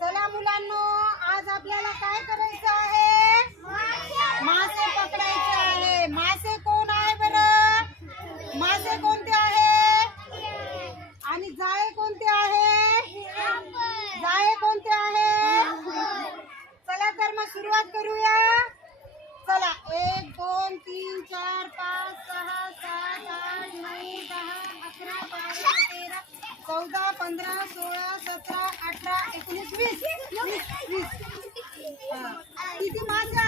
चला मुलांना आज आपल्याला काय करायचं आहे? मासे पकडायचे आहे. मासे कोण आहे बर? मासे कोणते आहे? आणि जाळे कोणते आहे? जाळे कोणते आहे? चला तर मग सुरुवात करूया. चला एक दोन तीन चार पाच सहा सात आठ नऊ दहा अकरा बारा तेरा चौदा पंधरा सोळा सतरा अठरा एक 你干嘛去？